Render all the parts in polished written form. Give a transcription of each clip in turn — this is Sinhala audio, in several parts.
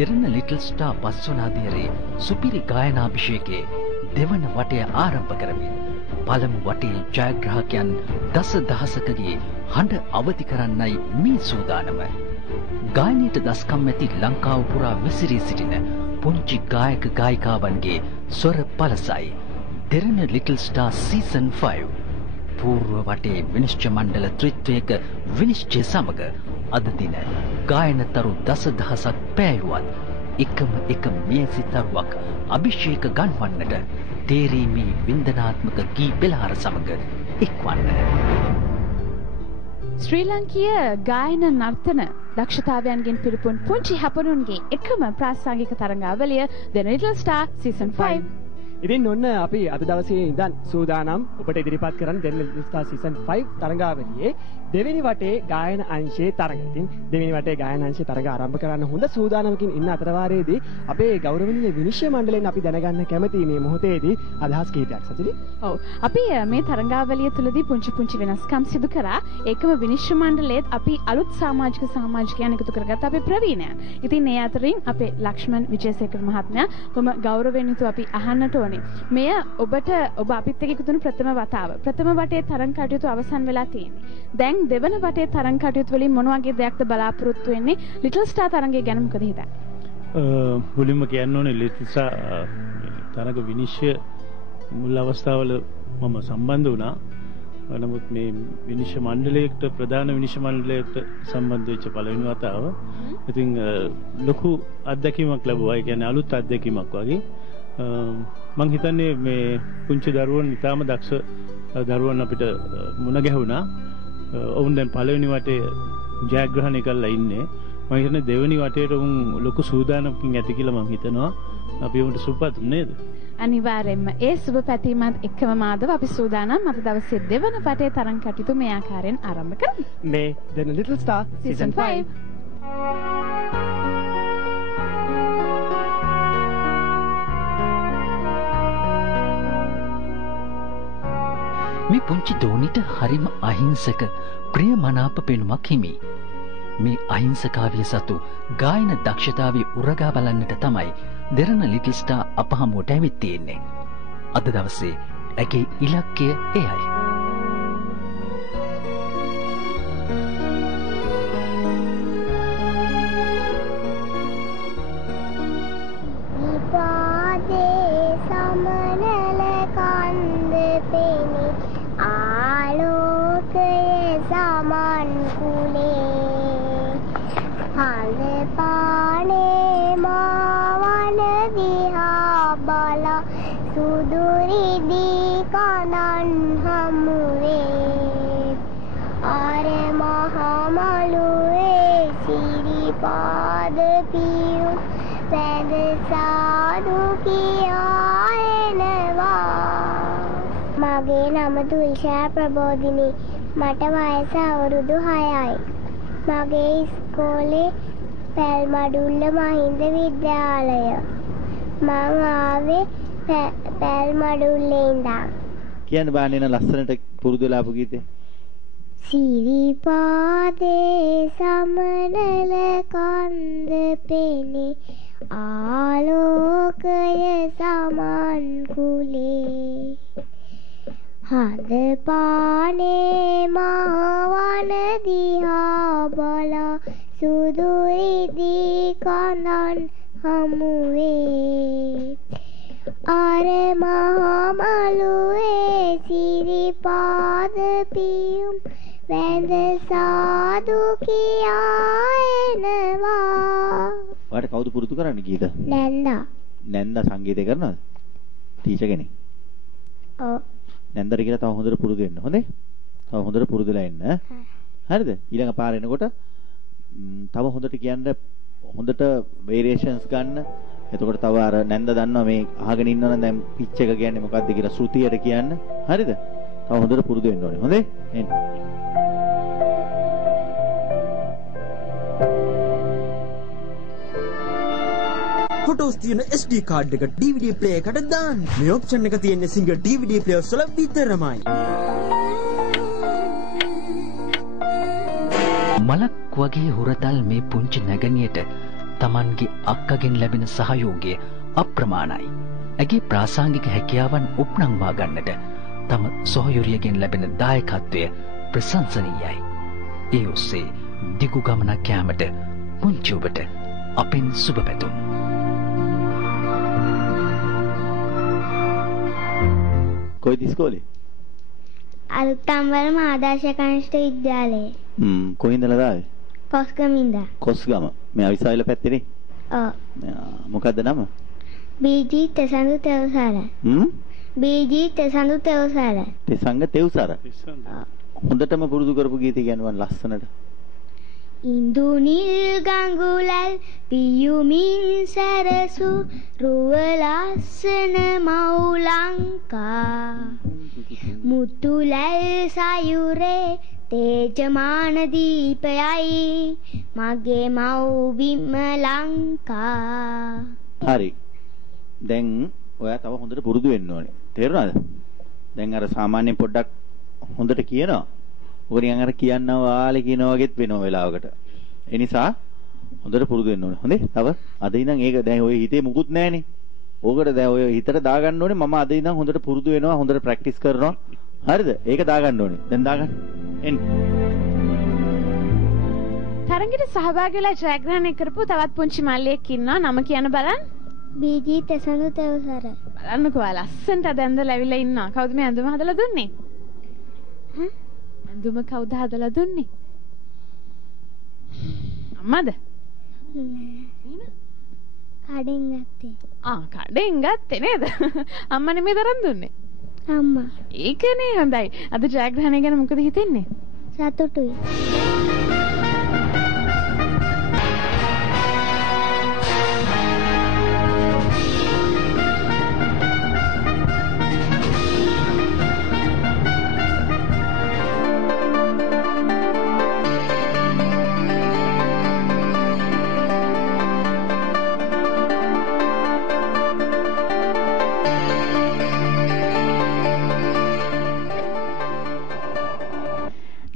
දෙරණ ලිටල් ස්ටාර් පස්වනාදියරේ සුපිරි ගායනාභිෂේකයේ දෙවන වටය ආරම්භ කරමින් පළමු වටේ ජයග්‍රාහකයන් දසදහසකගේ හඬ අවදි කරන්නයි මේ සූදානම. ගායනයට දස්කම් ඇති ලංකාව පුරා විසිරී සිටින පුංචි ගායක ගායිකාවන්ගේ ස්වර පලසයි. දෙරණ ලිටල් ස්ටාර් සීසන් 5 පූර්ව වටේ විනිශ්චය මණ්ඩල ත්‍රිත්වයක විනිශ්චය සමග අද දින ගායනතරු දසදහසක් පෑයුවත් එකම එක මේසිතරුවක් අභිෂේක ගන්වන්නට තේරීමේ වින්දනාත්මක ගී පෙළහර සමග එක්වන්න. ශ්‍රී ලංකීය ගායන නර්තන දක්ෂතාවයන්ගෙන් පිරිපුන් පුංචි හැපනුන්ගේ එකම ප්‍රාසංගික තරඟාවලිය The Little Star Season 5. ඉතින් ඔන්න අපි අද දවසේ ඉඳන් සූදානම් ඔබට ඉදිරිපත් කරන්න The Little Star Season 5 තරඟාවලියේ දෙවෙනි වටේ ගායන අංශයේ තරඟ. ඉතින් දෙවෙනි වටේ ගායන අංශයේ තරඟ ආරම්භ කරන්න හොඳ සූදානමකින් ඉන්න අතරවාරයේදී අපේ ගෞරවනීය විනිශ්චය මණ්ඩලයෙන් අපි දැනගන්න කැමති මේ මොහොතේදී අදහස් කීපයක් සතුටි. ඔව්. අපි මේ තරඟාවලිය තුලදී පුංචි වෙනස්කම් සිදු කරා. ඒකම විනිශ්චය මණ්ඩලයේත් අපි අලුත් සමාජිකයන් එකතු කරගත්ත අපේ ප්‍රවීණයන්. ඉතින් මේ අතරින් අපේ ලක්ෂ්මන් විජේසේකර මහත්මයා කොහොම ගෞරවයෙන් යුතුව අපි අහන්නට මෙය ඔබ අපිත් එක්ක එකතු වුණු ප්‍රථම වතාව. ප්‍රථම වටේ තරඟ කටයුතු අවසන් වෙලා තියෙන්නේ. දැන් දෙවන වටේ තරඟ කටයුතු වලින් මොන වගේ දෙයක්ද බලාපොරොත්තු වෙන්නේ? ලිටල් ස්ටාර් තරඟය ගැන මොකද හිතන්නේ? මුලින්ම කියන්න ඕනේ ලිටල් ස්ටාර් තරඟ විනිශ්චය මුල් අවස්ථාවල මම සම්බන්ධ වුණා. නමුත් මේ විනිශ්චය මණ්ඩලයකට ප්‍රධාන විනිශ්චය මණ්ඩලයකට සම්බන්ධ වෙච්ච පළවෙනි වතාව. ඉතින් ලොකු අත්දැකීමක් ලැබුවා. ඒ කියන්නේ අලුත් අත්දැකීමක් වගේ. මං හිතන්නේ මේ පුංචි දරුවන් ඉතාම දක්ෂ දරුවන් අපිට මුණ ගැහුණා. ඔවුන් දැන් පළවෙනි වටේ ජයග්‍රහණය කරලා ඉන්නේ. මම හිතන්නේ දෙවෙනි වටේට උන් ලොකු සූදානමකින් ඇති කියලා මං හිතනවා. අපි උන්ට සුපපත් නේද? අනිවාර්යෙන්ම ඒ සුබ පැතීමත් එක්කම මාදව අපි සූදානම් අද දවසේ දෙවන වටේ තරඟ කටයුතු මේ ආකාරයෙන් ආරම්භ කරමු. මේ The Little Star Season 5. මේ පුංචි දෝනිට හරිම අහිංසක ප්‍රියමනාප පෙනුමක් හිමි. මේ අහිංසකාවිය සතු ගායන දක්ෂතාවේ උරගා බලන්නට තමයි දෙරණ ලිටල් ස්ටාර් අප හමුවට ඇවිත් තියෙන්නේ. අද දවසේ ඇගේ ඉලක්කය එයයි. මගේ නම තුල්ෂා ප්‍රබෝධිනී. මට වයස අවුරුදු 6යි. මගේ ඉස්කෝලේ පැල්මඩුල්ල මහින්ද විද්‍යාලය. මං ආවේ පැල්මඩුල්ලේ ඉඳන්. කියන්න බෑනේ න ලස්සනට පුරුදු වෙලා ආපු ගීතේ. සිරිපාදේ සමනල කන්ද පෙනේ ආලෝකය සමන් කුලේ හඳ පානේ මහවන දිහා බලා සුදුරිදී කඳන් හමුවේ අර මහා මළුවේ සිරිපාද පියුම් වැඳ සාදු කියා එනවා. ඔයාලට කවුද පුරුදු කරන්නේ ගීත? නැන්දා. නැන්දා සංගීතය කරනවද? ටීචර් කෙනෙක්. ඔව්. නැන්දට කියලා තව හොඳට පුරුදු වෙන්න. හොඳේ? තව හොඳට පුරුදුලා එන්න. හරිද? ඊළඟ පාර එනකොට තව හොඳට කියන්න හොඳට වේරියේෂන්ස් ගන්න. එතකොට තව අර නැන්ද දන්නවා මේ අහගෙන ඉන්නවනම් දැන් පිච් එක කියන්නේ මොකක්ද කියලා ශ්‍රුතියට කියන්න. හරිද? තව හොඳට පුරුදු වෙන්න ඕනේ. හොඳේ? එන්න. ෆොටෝස් තියෙන SD කාඩ් එක DVD player එකට දාන්න. මේ ඔප්ෂන් එක තියෙන්නේ සිංගල් DVD players වල විතරමයි. මලක් වගේ හුරතල් මේ පුංචි නැගණියට Tamanගේ අක්කගෙන් ලැබෙන සහයෝගය අප්‍රමාණයි. ඇගේ ප්‍රාසංගික හැකියාවන් උපනංවා ගන්නට තම සොහොයුරියගෙන් ලැබෙන දායකත්වය ප්‍රශංසනීයයි. ඒ ඔස්සේ දිගු ගමනක් යාමට පුංචි ඔබට අපෙන් සුබ පැතුම්. කොයිද ඉස්කෝලේ? අලුත්අම්බලම ආදර්ශ කනිෂ්ඨ විද්‍යාලයේ. කොහින්දලාද ආවේ? කොස්ගමින්ද. කොස්ගම. මේ අවිසාවිල පැත්තේනේ. ඔව්. මොකද්ද නම? බීජී තෙසඳු තෙවසාර. බීජී තෙසඳු තෙවසාර. තෙසංග තෙවසාර. හොඳටම පුරුදු කරපු ගීතය කියනවා ලස්සනට. ඉන්දු නිල් ගඟුලල් පියුමින් සැරසු රුව ලස්සන මවුලංකා මුතුලල් සයුරේ තේජමාන දීපයයි මගේ මව්බිම ලංකා. හරි. දැන් ඔයා තව හොඳට පුරුදු වෙන්න ඕනේ. තේරුණාද? දැන් අර සාමාන්‍යයෙන් පොඩ්ඩක් හොඳට කියනවා. ඔක නිකන් අර කියනවා වාලේ කියනවා වගේත් වෙනවා වෙලාවකට. ඒ නිසා හොඳට පුරුදු වෙන්න ඕනේ. හොඳේ? තව අද ඉඳන් ඒක දැන් ඔය හිතේ මුකුත් නැහනේ. ඕකට දැන් ඔය හිතට දාගන්න ඕනේ මම අද ඉඳන් හොඳට පුරුදු වෙනවා, හොඳට ප්‍රැක්ටිස් කරනවා. හරිද? ඒක දාගන්න ඕනේ. දැන් දාගන්න. එන්න. තරඟෙට සහභාගී වෙලා ජයග්‍රහණය කරපු තවත් පුංචි මල්ලියෙක් ඉන්නවා. නම කියන්න බලන්න. බීජී තෙසඳු තෙවසාර. බලන්නකෝ ලස්සනට අද ඇඳලා ඇවිල්ලා ඉන්නවා. කවුද මේ ඇඳුම හදලා දුන්නේ? ඇඳුම කවුද හදලා දුන්නේ? අම්මද? කඩෙන් ගත්තේ. කඩෙන් ගත්තේ නේද? අම්මා නෙමෙයි තරම් දුන්නේ. අම්මා. ඒකනේ හොඳයි. අද ජයග්‍රහණය ගැන මොකද හිතෙන්නේ? සතුටුයි.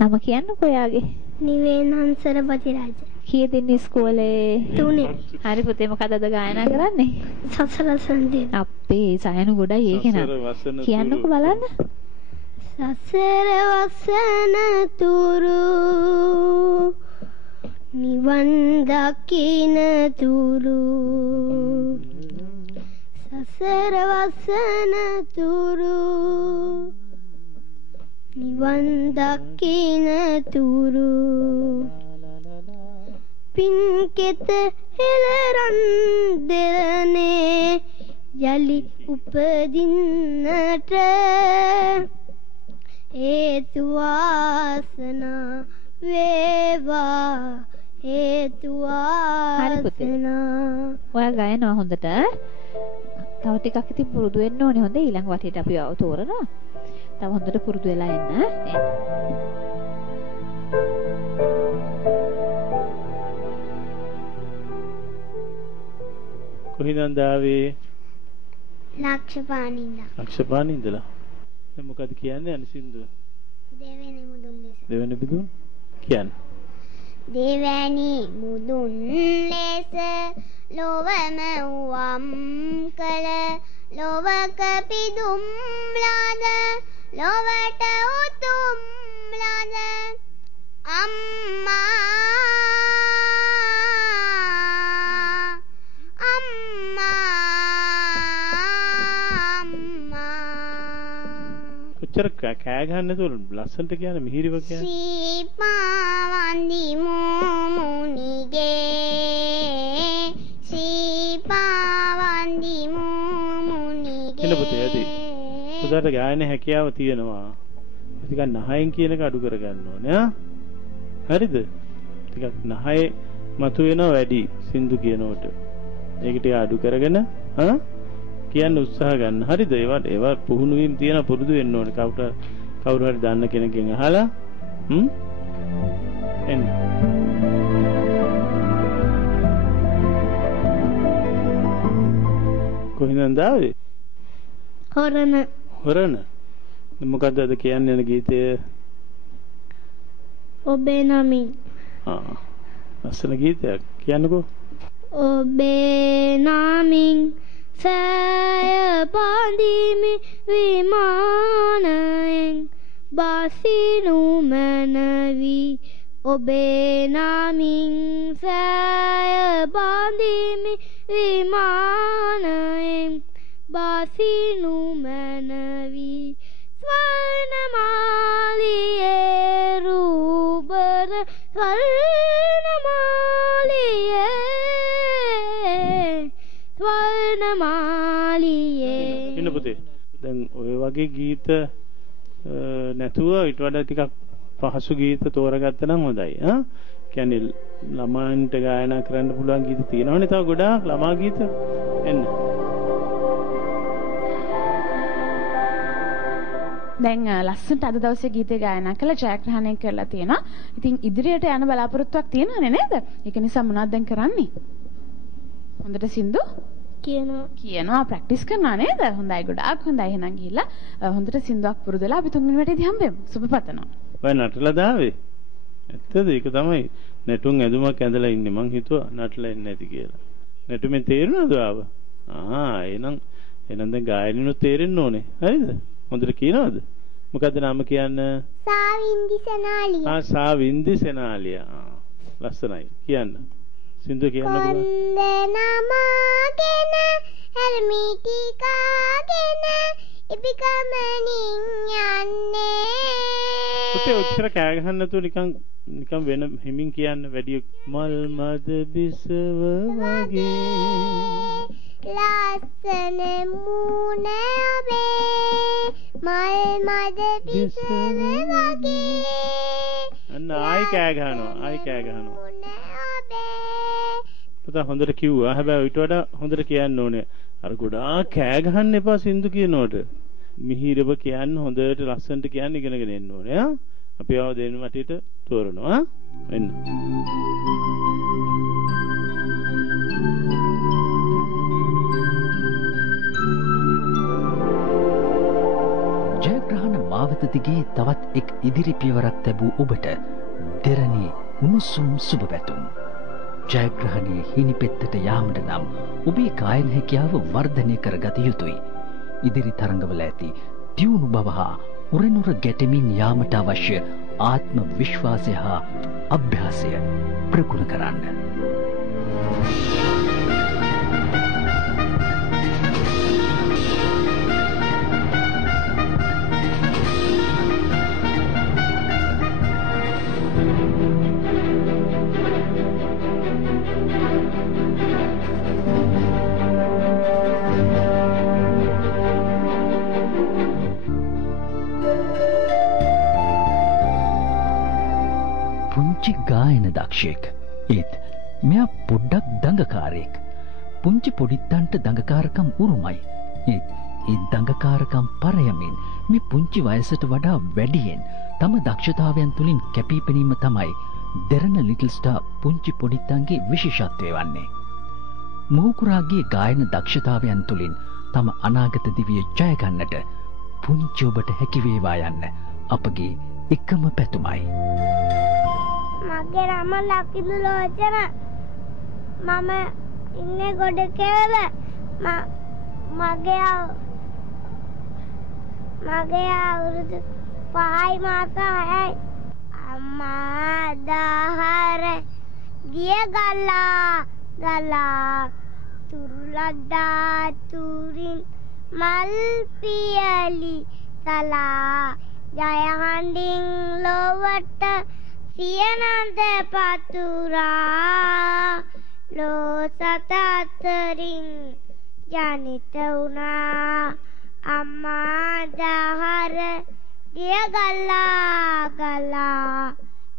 නම කියන්නකෝ ඔයාගේ. නිවේන් හංසර ප්‍රතිරාජ. කීයද ඉන්නේ ඉස්කෝලේ? 3. හරි පුතේ මොකද අද ගායනා කරන්නේ? සසර සන්දේ. අපේ සයනු ගොඩයි ඒක න. කියන්නකෝ බලන්න. සසර වසන තුරු නිවන් දකින තුරු සසර වසන තුරු නිවන් දකින තුරු පින්කෙත හෙළරන් දෙරනේ යලි උපදින්නට හේතු වාසනා වේවා හේතු වාසනා. ඔයා ගයනවා හොඳට. තව ටිකක් ඉතින් පුරුදු වෙන්න ඕනේ. හොඳේ ඊළඟ වටේට අපි ආව තෝරනවා. තව හොඳට පුරුදු වෙලා එන්න. කොහින්ද ආවේ? ලක්ෂපානින්ද. ලක්ෂපානින්දලා. දැන් මොකද කියන්නේ අනිසින්දුව? දෙවෙනි මුදුන් ලෙස. දෙවෙනි මුදුන් කියන්නේ. දෙවැනි මුදුන් ලෙස ලොවම වම් කළ ලොවක පිදුම් ලද ලොවට උතුම් ලද අම්මා කොච්චර කෑ ගහන්න නැතුව ලස්සනට කියන්නේ මිහිරිව කියන්නේ. සීපාවන්දි මුමුනිගේ සීපාවන්දි මුමුනිගේ. එළ පුතේ ඇති. පුතාට ගායන හැකියාව තියෙනවා. ටිකක් නහයෙන් කියන එක අඩු කරගන්න ඕනේ ආ. හරිද? ටිකක් නහයේ මතුවෙනවා වැඩි සින්දු කියනකොට. ඒක ටික අඩු කරගෙන ආ කියන්න උත්සාහ ගන්න. හරිද? ඒවා පුහුණු වීම තියෙන පුරුදු වෙන්න ඕනේ. කවුරු හරි දන්න කෙනකින් අහලා එන්න. කොහින්ද ආවේ? හොරණ. මොකද්ද අද කියන්නේ යන ගීතය? ඔබේ නමින්. ලස්සන ගීතයක්. කියන්නකෝ. ඔබේ නාමින් සෑය බඳිමි විමානයෙන් බසිනු මැනවි ඔබේ නාමින් සෑය බඳිමි විමානයෙන් බසිනු මැනවි ස්වර්ණමාලියේ රූබර ස්වර්ණමාලියේ ස්වර්ණමාලියේ ඉන්න පුතේ දැන් ඔය වගේ ගීත නැතුව ඊට වඩා ටිකක් පහසු ගීත තෝරගත්තා නම් හොඳයි ආ කියන්නේ ළමයින්ට ගායනා කරන්න පුළුවන් ගීත තියෙනවනේ තව ගොඩාක් ළමා ගීත එන්න දැන් ලස්සනට අද දවසේ ගීතය ගායනා කළා ජයග්‍රහණය කරලා තියෙනවා. ඉතින් ඉදිරියට යන බලාපොරොත්තුවක් තියෙනවනේ නේද? ඒක නිසා මොනවද දැන් කරන්නේ? හොඳට සින්දු කියනවා ප්‍රැක්ටිස් කරනවා නේද? හොඳයි ගොඩාක් හොඳයි. එහෙනම් ගිහිල්ලා හොඳට සින්දුවක් පුරුදු වෙලා අපි තුන්වෙනි වැටේදී හම්බෙමු. සුබ පතනවා. ඔය නටලා දාවේ. ඇත්තද? ඒක තමයි නැටුම් ඇඳුමක් ඇඳලා ඉන්නේ. මං හිතුවා නටලා ඉන්නේ නැති කියලා. නැටුමෙන් තේරුණාද ආව? එහෙනම් දැන් ගායනිනුත් තේරෙන්න ඕනේ. හරිද? හොඳට කියනවද? මොකද්ද නම කියන්නේ? සාවින්දි සෙනාලිය. සාවින්දි සෙනාලිය. ලස්සනයි. කියන්න. සින්දු කියන්න පුළුවන්. කොන්දේ නමාගෙන හැල්මිටි කාගෙන ඉබිකමනින් යන්නේ. පුතේ ඔච්චර කෑ ගහන්න නැතුව නිකන් වෙන හිමින් කියන්න වැඩි මල් මද බිසව වගේ ලස්සන මූණ ඔබේ මල් මද බිසව වගේ අන්න ආයි කෑ ගහනවා පුතා හොඳට කිව්වා හැබැයි ඊට වඩා හොඳට කියන්න ඕනේ අර ගොඩාක් කෑ ගහන්න එපා සින්දු කියනකොට මිහිරව කියන්න හොඳට ලස්සනට කියන්න ඉගෙනගෙන එන්න ඕනේ ආ අපි ආව දෙන්න මටියට තෝරනවා එන්න ජයග්‍රහණ මාවත දිගේ තවත් එක් ඉදිරි පියවරක් ලැබූ ඔබට දෙරණේ උණුසුම් සුබ පැතුම්. ජයග්‍රහණයේ හිණිපෙත්තට යාමට නම් ඔබේ ගායන හැකියාව වර්ධනය කරගත යුතුයි. ඉදිරි තරඟවල ඇති දියුණු බව හා උරනුර ගැටෙමින් යාමට අවශ්‍ය ආත්ම විශ්වාසය හා අභ්‍යාසය ප්‍රගුණ කරන්න. පුංචි ගායන දක්ෂයෙක් ඒත් මෙයා පොඩ්ඩක් දඟකාරයෙක්. පුංචි පොඩිත්තන්ට දඟකාරකම් උරුමයි. ඒත් ඒ දඟකාරකම් පරයමින් මේ පුංචි වයසට වඩා වැඩියෙන් තම දක්ෂතාවයන් තුලින් කැපී පෙනීම තමයි දෙරණ ලිටල් ස්ටාර් පුංචි පොඩිත්තන්ගේ විශේෂත්වය වන්නේ. මොහුකුරාගේ ගායන දක්ෂතාවයන් තුලින් තම අනාගත දිවිය ජය ගන්නට පුංචි ඔබට හැකි වේවා යන්න අපගේ එකම පැතුමයි. මගේ නම ලකිදු ලෝචන මම ඉන්නේ ගොඩකේල මගේ අවුරුදු 5යි මාස 6යි අම්මා දහර ගිය ගලා තුරුලඩා තුරින් මල් පියලි සලා ජයහඬින් ලොවට සියනන්ද පතුරා ලෝ සත අතරින් ජනිත වුණා අම්මා දහර ගිය ගලා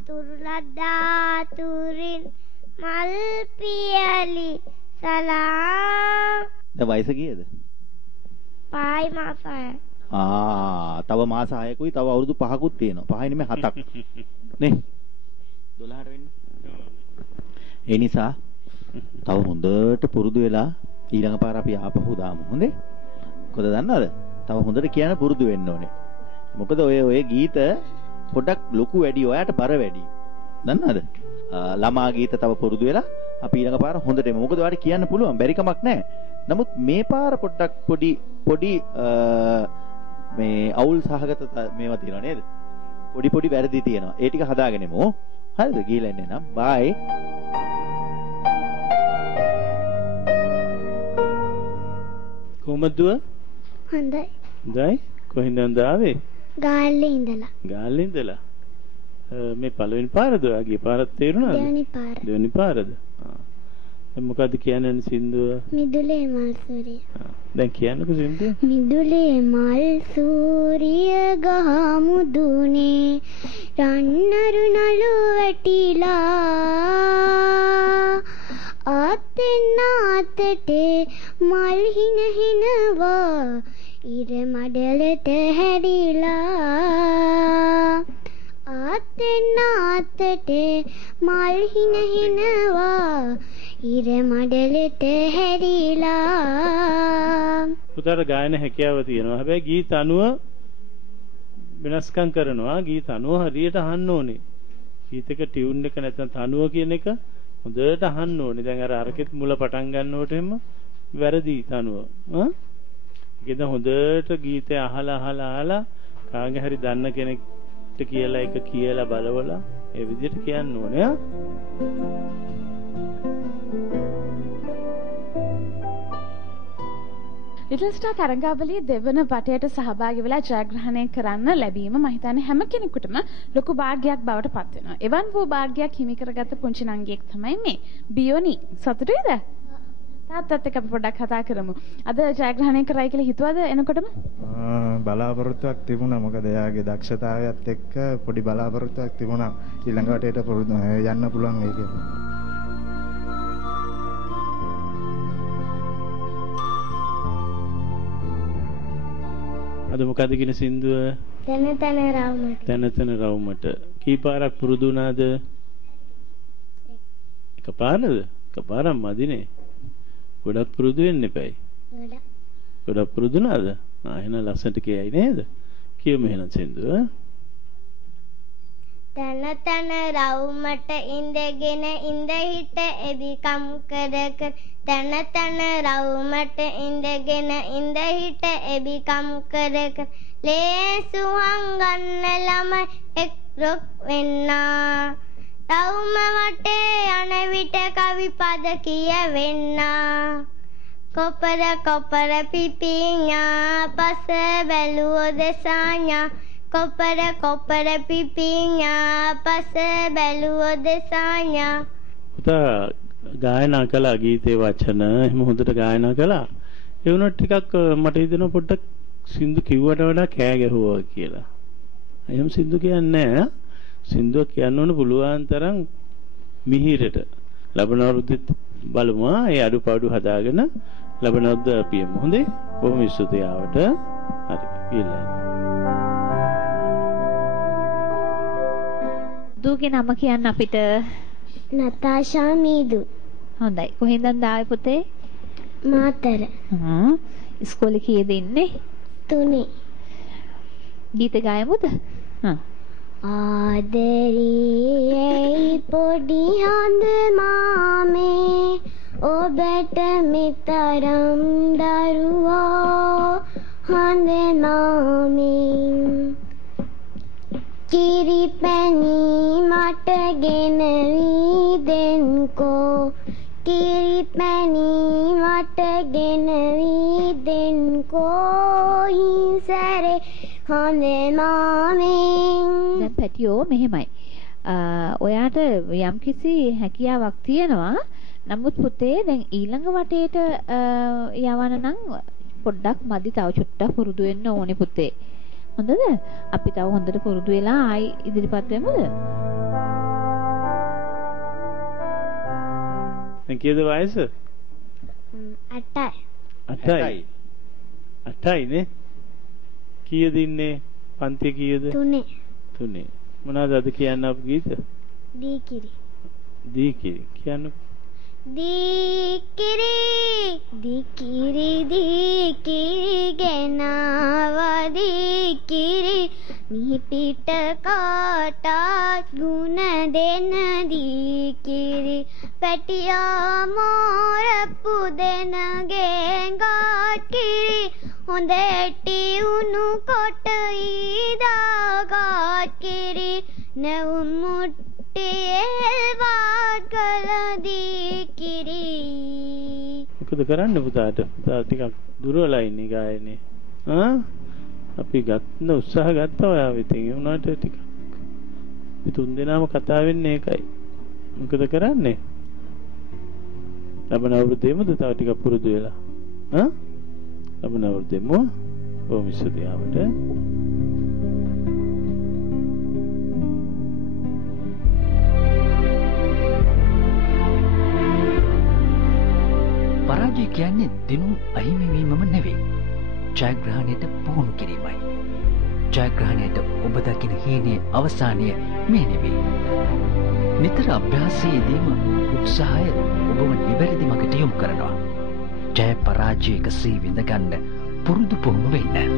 තුරුලඩා තුරින් මල් පියලි සලා දැන් වයස කීයද? 5යි මාස 6යි. තව මාස 6කුයි තව අවුරුදු 5කුත් තියෙනවා. 5යි නෙමෙයි 7ක්. නේ 12ට වෙන්නේ. ඒ නිසා තව හොඳට පුරුදු වෙලා ඊළඟ පාර අපි ආපහු දාමු. හොඳේ? මොකද දන්නවද? තව හොඳට කියන්න පුරුදු වෙන්න ඕනේ. මොකද ඔය ගීත පොඩක් ලොකු වැඩි ඔයාට බර වැඩි. දන්නවද? ළමා ගීත තව පුරුදු වෙලා අපි ඊළඟ පාර හොඳට එමු. මොකද ඔයාලට කියන්න පුළුවන් බැරි කමක් නැහැ. නමුත් මේ පාර පොඩ්ඩක් පොඩි මේ අවුල් සහගත මේවා තියෙනවා නේද? පොඩි වැරදි තියෙනවා. ඒ ටික හදාගෙන එමු. හරිද? ගිහලා එන්න නම්. බයි. කොහමද දුව? හොඳයි. හොඳයි. කොහෙන්ද ආවේ? ගාල්ලේ ඉඳලා. ගාල්ලේ ඉඳලා. මේ පළවෙනි පාරද ඔයාගේ පාරත් තේරුණාද? දෙවෙනි පාරද? දැන් මොකද්ද කියන්නේ සින්දුව? මිදුලේ මල් සූරිය. දැන් කියන්නකෝ සින්දුව. මිදුලේ මල් සූරිය ගහ මුදුනේ රන්නරු නළු වැටිලා ආතෙන් ආතට මල් හින හිනවා ඉර මඩලට හැරිලා ආතෙන් ආතට මල් හින හිනවා ඉර මඩලට හැරිලා. පුතාට ගායන හැකියාව තියෙනවා. හැබැයි ගීත අනුව වෙනස්කම් කරනවා. ගීත අනුව හරියට අහන්න ඕනේ. ගීතක ටියුන් එක නැත්නම් තනුව කියන එක හොඳට අහන්න ඕනේ. දැන් අරකෙත් මුල පටන් ගන්නකොට එහෙම වැරදි තනුව. ඒකෙන් හොඳට ගීතය අහලා කාගේ හරි දන්න කෙනෙක්ට කියලා එක කියලා බලවලා ඒ විදිහට කියන්න ඕනේ. ලිටල් ස්ටාර් තරඟාවලියේ දෙවන වටයට සහභාගී වෙලා ජයග්‍රහණය කරන්න ලැබීම මම හිතන්නේ හැම කෙනෙකුටම ලොකු භාග්‍යයක් බවට පත් වෙනවා. එවන් වූ භාග්‍යයක් හිමි කරගත්ත පුංචි නංගියෙක් තමයි මේ බියෝනි. සතුටුයිද? තාත්තත් එක්ක අපි පොඩ්ඩක් කතා කරමු. අද ජයග්‍රහණය කරයි කියලා හිතුවද එනකොටම? බලාපොරොත්තුවක් තිබුණා. මොකද එයාගේ දක්ෂතාවයත් එක්ක පොඩි බලාපොරොත්තුවක් තිබුණා. ඊළඟ වටේට යන්න පුළුවන් වෙයි කියලා. අද මොකද කියන සින්දුව? තන රවුමට. තන රවුමට. කීපාරක් පුරුදු වුණාද? එකපාරද? එකපාරක් මදිනේ. ගොඩක් පුරුදු වෙන්න එපයි. ගොඩක් පුරුදු වුණාද? එහෙනම් ලස්සනට කියයි නේද? කියමු එහෙනම් සින්දුව. තන රවුමට ඉඳගෙන ඉඳ හිට එබිකම් කර තන රවුමට ඉඳගෙන ඉඳ හිට එබිකම් කර ලේසු හංගන්න ළමයි එක් රොක් වෙන්නා රවුම වටේ යන විට කවි පද කියවෙන්නා කොපර පිපිඤ්ඤා පස බැලුවොද සාඤ්ඤා කොපර පිපිඤ්ඤා පස බැලුවොද සාඤ්ඤා. පුතා ගායනා කළා ගීතේ වචන එහෙම හොඳට ගායනා කළා. ඒ වුණත් ටිකක් මට හිතෙනවා පොඩ්ඩක් සින්දු කිව්වට වඩා කෑ ගැහුවා කියලා. එහෙම සින්දු කියන්නේ නැහැ. සින්දුව කියන්න ඕන පුළුවන් තරම් මිහිරට. ලබන අවුරුද්දෙත් බලමු ඒ අඩුපාඩු හදාගෙන ලබන අවුරුද්ද පියමු. හොඳේ? කොහොම ඉස්සුතේ ආවට. හරි. ඊළඟ. දුගේ නම කියන්න අපිට. නතාෂා මීදු. හොඳයි. කොහෙන්ද ආවේ පුතේ? මාතර. ඉස්කෝලේ කීයද ඉන්නේ? 3. ගීත ගායමුද? ආදරේ පොඩි හඳ මාමේ ඔබට මෙතරම් දරුවා හඳ මාමේ කිරි පැණි මට ගෙනවී දෙන්කෝ කිරි පැණි මට ගෙනවී දෙන්කෝ හිසරේ හඳ මාමේ. දැන් පැටියෝ මෙහෙමයි. ඔයාට යම්කිසි හැකියාවක් තියෙනවා. නමුත් පුතේ දැන් ඊළඟ වටේට යවන නම් පොඩ්ඩක් මදි. තව චුට්ටක් පුරුදු වෙන්න ඕනේ පුතේ. හොඳද? අපි තව හොඳට පුරුදු වෙලා ආයි ඉදිරිපත් වෙමුද? දැන් කීයද වයස? 8යි. 8යි නේ? කීයද ඉන්නේ? පන්ති කීයද? 3. මොනවාද අද කියන්න අපු ගීත? දීකිරි. දීකිරි කියන්න. දීකිරි ගෙනාවා දීකිරි මිහි පිට කාටත් ගුණ දෙන දී කිරි පැටියා මෝරප්පු දෙන ගේඟාත් කිරි හොඳ ඇටි උණු කොට ඊදාගාත් කිරි නැවුම් මුට්ටියේ වාත් කළ දී කිරි. මොකද කරන්න පුතාට? පුතා ටිකක් දුරවලා ඉන්නේ ගායනේ. අපි ගන්න උත්සාහ ගත්තා ඔයා විතින්. ඒ වුණාට ටිකක් අපි තුන් දෙනාම කතා වෙන්නේ ඒකයි. මොකද කරන්නේ? ලබන අවුරුද්දේමද තව ටිකක් පුරුදු වෙලා. ලබන අවුරුද්දේම බොහොම ස්තුතියිවට. පරාජය කියන්නේ දිනුම් අහිමි වීමම නෙවෙයි. ජයග්‍රහණයට පුහුණු කිරීමයි. ජයග්‍රහණයට ඔබ දකින හීනේ අවසානය මේ නෙවෙයි. නිතර අභ්‍යාසයේදීම උත්සාහය ඔබව නිවැරදි මගට යොමු කරනවා. ජය පරාජයක සී විඳ ගන්න පුරුදු පුහුණු වෙන්න.